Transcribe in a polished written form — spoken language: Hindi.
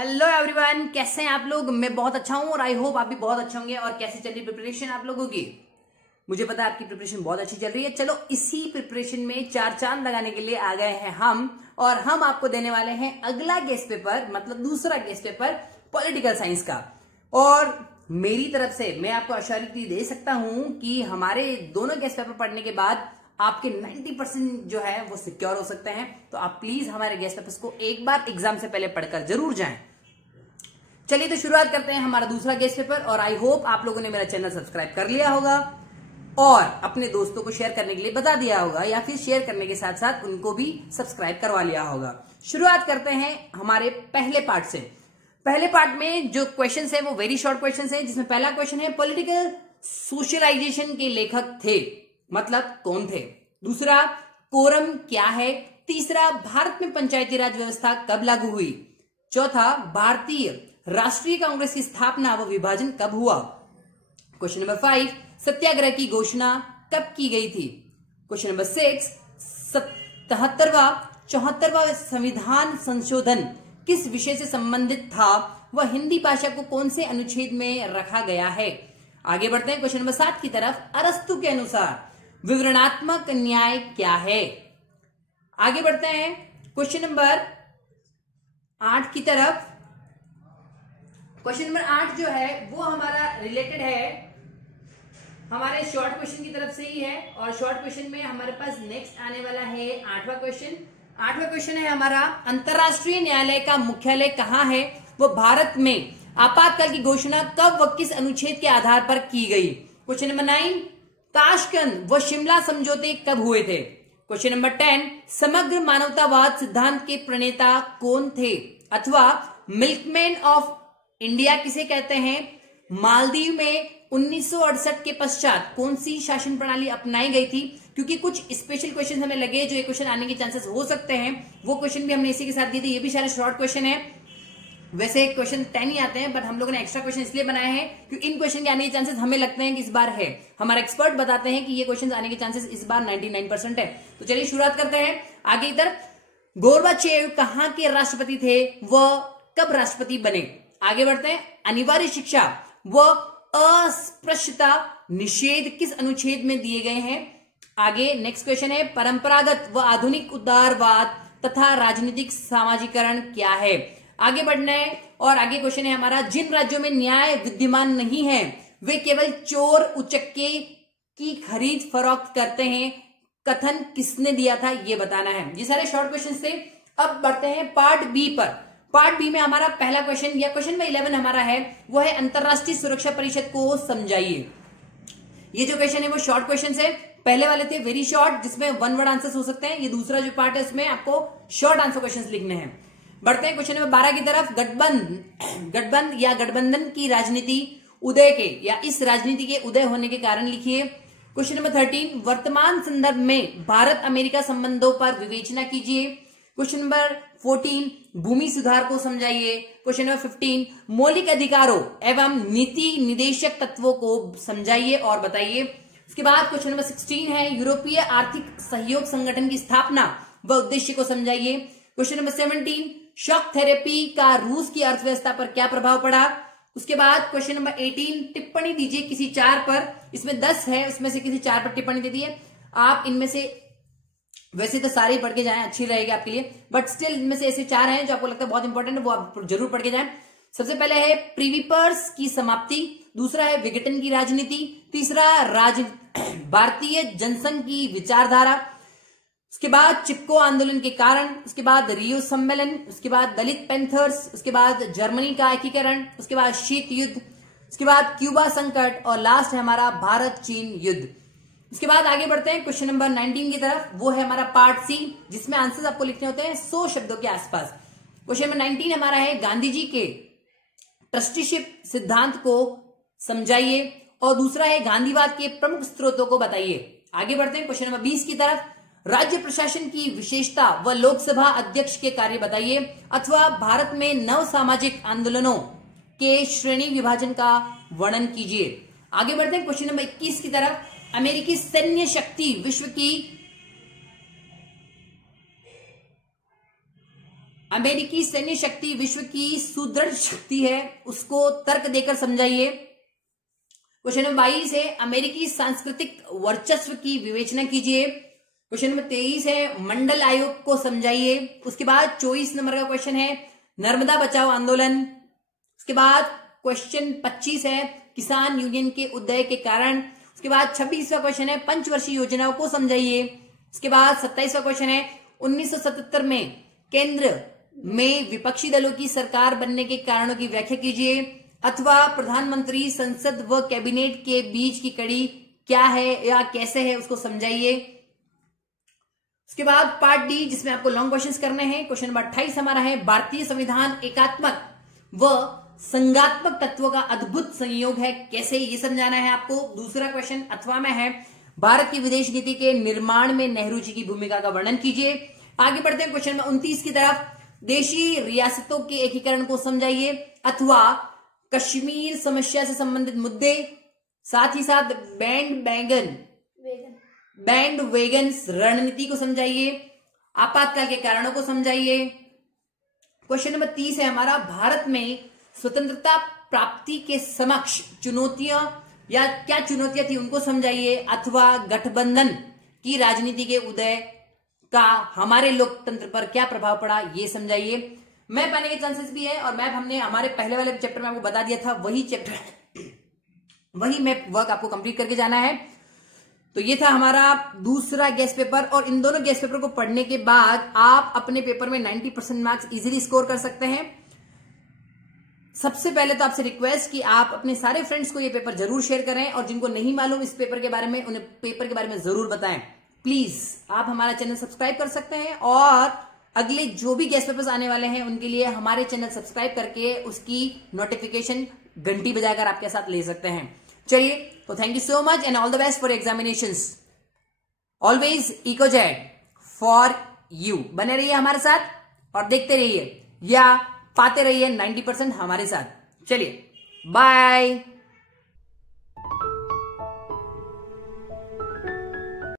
हेलो एवरीवन, कैसे हैं आप लोग। मैं बहुत अच्छा हूं और आई होप आप भी बहुत अच्छे होंगे। और कैसे चल रही प्रिपरेशन आप लोगों की? मुझे पता है आपकी प्रिपरेशन बहुत अच्छी चल रही है। चलो इसी प्रिपरेशन में चार चांद लगाने के लिए आ गए हैं हम, और हम आपको देने वाले हैं अगला गेस्ट पेपर, मतलब दूसरा गेस्ट पेपर पॉलिटिकल साइंस का। और मेरी तरफ से मैं आपको अश्योरिटी दे सकता हूं कि हमारे दोनों गेस्ट पेपर पढ़ने के बाद आपके 90% जो है वो सिक्योर हो सकते हैं। तो आप प्लीज हमारे गेस्ट पेपर्स को एक बार एग्जाम से पहले पढ़कर जरूर जाएं। चलिए तो शुरुआत करते हैं हमारा दूसरा गेस्ट पेपर। और आई होप आप लोगों ने मेरा चैनल सब्सक्राइब कर लिया होगा और अपने दोस्तों को शेयर करने के लिए बता दिया होगा, या फिर शेयर करने के साथ साथ उनको भी सब्सक्राइब करवा लिया होगा। शुरुआत करते हैं हमारे पहले पार्ट से। पहले पार्ट में जो क्वेश्चंस है वो वेरी शॉर्ट क्वेश्चंस है, जिसमें पहला क्वेश्चन है पॉलिटिकल सोशलाइजेशन के लेखक थे, मतलब कौन थे। दूसरा, कोरम क्या है। तीसरा, भारत में पंचायती राज व्यवस्था कब लागू हुई। चौथा, भारतीय राष्ट्रीय कांग्रेस की स्थापना व विभाजन कब हुआ। क्वेश्चन नंबर 5, सत्याग्रह की घोषणा कब की गई थी। क्वेश्चन नंबर 6, 74वां संविधान संशोधन किस विषय से संबंधित था, वह हिंदी भाषा को कौन से अनुच्छेद में रखा गया है। आगे बढ़ते हैं क्वेश्चन नंबर 7 की तरफ। अरस्तु के अनुसार विवरणात्मक न्याय क्या है। आगे बढ़ते हैं क्वेश्चन नंबर 8 की तरफ। क्वेश्चन नंबर 8 जो है वो हमारा रिलेटेड है हमारे शॉर्ट क्वेश्चन की तरफ से ही है। और शॉर्ट क्वेश्चन में हमारे पास नेक्स्ट आने वाला है 8वां क्वेश्चन। 8वां क्वेश्चन है हमारा, अंतरराष्ट्रीय न्यायालय का मुख्यालय कहाँ है, वो भारत में आपातकाल की घोषणा कब व किस अनुच्छेद के आधार पर की गई। क्वेश्चन नंबर 9, ताशकंद व शिमला समझौते कब हुए थे। क्वेश्चन नंबर 10, समग्र मानवतावाद सिद्धांत के प्रणेता कौन थे, अथवा मिल्कमैन ऑफ इंडिया किसे कहते हैं। मालदीव में 1968 के पश्चात कौन सी शासन प्रणाली अपनाई गई थी। क्योंकि कुछ स्पेशल क्वेश्चन हमें लगे जो ये क्वेश्चन आने के चांसेस हो सकते हैं, वो क्वेश्चन भी हमने इसी के साथ दिए थे। ये भी सारे शॉर्ट क्वेश्चन है, वैसे क्वेश्चन 10 ही आते हैं, बट हम लोगों ने एक्स्ट्रा क्वेश्चन इसलिए बनाए हैं क्योंकि इन क्वेश्चन के आने के चांसेस हमें लगते हैं कि इस बार है। हमारा एक्सपर्ट बताते हैं कि ये क्वेश्चन आने के चांसेस इस बार 99% है। तो चलिए शुरुआत करते हैं आगे इधर। गोर्बाचेव कहाँ के राष्ट्रपति थे, वह कब राष्ट्रपति बने। आगे बढ़ते हैं, अनिवार्य शिक्षा व अस्पृश्यता निषेध किस अनुच्छेद में दिए गए हैं। आगे नेक्स्ट क्वेश्चन है, परंपरागत व आधुनिक उदारवाद तथा राजनीतिक सामाजिकरण क्या है। आगे बढ़ना है और आगे क्वेश्चन है हमारा, जिन राज्यों में न्याय विद्यमान नहीं है वे केवल चोर उचक्के की खरीद फरोख्त करते हैं, कथन किसने दिया था, ये बताना है। ये सारे शॉर्ट क्वेश्चन थे। अब बढ़ते हैं पार्ट बी पर। पार्ट बी में हमारा पहला क्वेश्चन या क्वेश्चन नंबर 11 हमारा है, वो है अंतरराष्ट्रीय सुरक्षा परिषद को समझाइए। ये जो क्वेश्चन है वो शॉर्ट क्वेश्चन है। पहले वाले थे वेरी शॉर्ट, जिसमें वन वर्ड आंसर्स हो सकते हैं। ये दूसरा जो पार्ट है उसमें आपको शॉर्ट आंसर क्वेश्चन लिखने हैं। बढ़ते हैं क्वेश्चन नंबर 12 की तरफ। गठबंधन या गठबंधन की राजनीति उदय के या इस राजनीति के उदय होने के कारण लिखिए। क्वेश्चन नंबर 13, वर्तमान संदर्भ में भारत अमेरिका संबंधों पर विवेचना कीजिए। क्वेश्चन नंबर 14, भूमि सुधार को समझाइए। क्वेश्चन नंबर 15, मौलिक अधिकारों एवं नीति निदेशक तत्वों को समझाइए और बताइए। उसके बाद क्वेश्चन नंबर 16 है, यूरोपीय आर्थिक सहयोग संगठन की स्थापना व उद्देश्य को समझाइए। क्वेश्चन नंबर 17, शॉक थेरेपी का रूस की अर्थव्यवस्था पर क्या प्रभाव पड़ा। उसके बाद क्वेश्चन नंबर 18, टिप्पणी दीजिए किसी 4 पर। इसमें 10 है, उसमें से किसी 4 पर टिप्पणी दे दीजिए। आप इनमें से वैसे तो सारे ही पढ़ के जाएं, अच्छी रहेगी आपके लिए, बट स्टिल इनमें से ऐसे 4 हैं जो आपको लगता है बहुत इंपॉर्टेंट है, वो आप जरूर पढ़ के जाएं। सबसे पहले है प्रिवी पर्स की समाप्ति। दूसरा है विघटन की राजनीति। तीसरा भारतीय जनसंघ की विचारधारा। उसके बाद चिपको आंदोलन के कारण। उसके बाद रियो सम्मेलन। उसके बाद दलित पैंथर्स। उसके बाद जर्मनी का एकीकरण। उसके बाद शीत युद्ध। उसके बाद क्यूबा संकट, और लास्ट है हमारा भारत चीन युद्ध। उसके बाद आगे बढ़ते हैं क्वेश्चन नंबर 19 की तरफ। वो है हमारा पार्ट सी, जिसमें आंसर्स आपको लिखने होते हैं 100 शब्दों के आसपास। क्वेश्चन नंबर 19 हमारा है, गांधी जी के ट्रस्टीशिप सिद्धांत को समझाइए। और दूसरा है, गांधीवाद के प्रमुख स्रोतों को बताइए। आगे बढ़ते हैं क्वेश्चन नंबर 20 की तरफ। राज्य प्रशासन की विशेषता व लोकसभा अध्यक्ष के कार्य बताइए, अथवा भारत में नव सामाजिक आंदोलनों के श्रेणी विभाजन का वर्णन कीजिए। आगे बढ़ते हैं क्वेश्चन नंबर 21 की तरफ। अमेरिकी सैन्य शक्ति विश्व की अमेरिकी सैन्य शक्ति विश्व की सुदृढ़ शक्ति है, उसको तर्क देकर समझाइए। क्वेश्चन नंबर 22 है अमेरिकी सांस्कृतिक वर्चस्व की विवेचना कीजिए। क्वेश्चन नंबर 23 है मंडल आयोग को समझाइए। उसके बाद 24 नंबर का क्वेश्चन है नर्मदा बचाओ आंदोलन। उसके बाद क्वेश्चन 25 है किसान यूनियन के उदय के कारण। उसके बाद 26वां क्वेश्चन है पंचवर्षीय योजनाओं को समझाइए। उसके बाद 27वां क्वेश्चन है 1977 में केंद्र में विपक्षी दलों की सरकार बनने के कारणों की व्याख्या कीजिए, अथवा प्रधानमंत्री संसद व कैबिनेट के बीच की कड़ी क्या है या कैसे है उसको समझाइए। उसके बाद पार्ट डी जिसमें आपको लॉन्ग क्वेश्चंस करने हैं। क्वेश्चन नंबर 28 हमारा है भारतीय संविधान एकात्मक व संघात्मक तत्वों का अद्भुत संयोग है, कैसे ये समझाना है आपको। दूसरा क्वेश्चन अथवा में है भारत की विदेश नीति के निर्माण में नेहरू जी की भूमिका का वर्णन कीजिए। आगे बढ़ते हैं क्वेश्चन नंबर 29 की तरफ, देशी रियासतों के एकीकरण को समझाइए, अथवा कश्मीर समस्या से संबंधित मुद्दे, साथ ही साथ बैंड वेगन रणनीति को समझाइए, आपातकाल के कारणों को समझाइए। क्वेश्चन नंबर 30 है हमारा भारत में स्वतंत्रता प्राप्ति के समक्ष चुनौतियां या क्या चुनौतियां थी उनको समझाइए, अथवा गठबंधन की राजनीति के उदय का हमारे लोकतंत्र पर क्या प्रभाव पड़ा ये समझाइए। मैप आने के चांसेस भी है और मैप हमने हमारे पहले वाले चैप्टर में आपको बता दिया था, वही मैप वर्क आपको कंप्लीट करके जाना है। तो ये था हमारा दूसरा गेस्ट पेपर और इन दोनों गेस्ट पेपर को पढ़ने के बाद आप अपने पेपर में 90% मार्क्स इजीली स्कोर कर सकते हैं। सबसे पहले तो आपसे रिक्वेस्ट कि आप अपने सारे फ्रेंड्स को ये पेपर जरूर शेयर करें और जिनको नहीं मालूम इस पेपर के बारे में उन्हें पेपर के बारे में जरूर बताएं। प्लीज आप हमारा चैनल सब्सक्राइब कर सकते हैं और अगले जो भी गेस्ट पेपर्स आने वाले हैं उनके लिए हमारे चैनल सब्सक्राइब करके उसकी नोटिफिकेशन घंटी बजाकर आपके साथ ले सकते हैं। चलिए, तो thank you so much and all the best for examinations. Always इकोजेट फॉर यू। बने रहिए हमारे साथ और देखते रहिए या पाते रहिए 90% हमारे साथ। चलिए, बाय।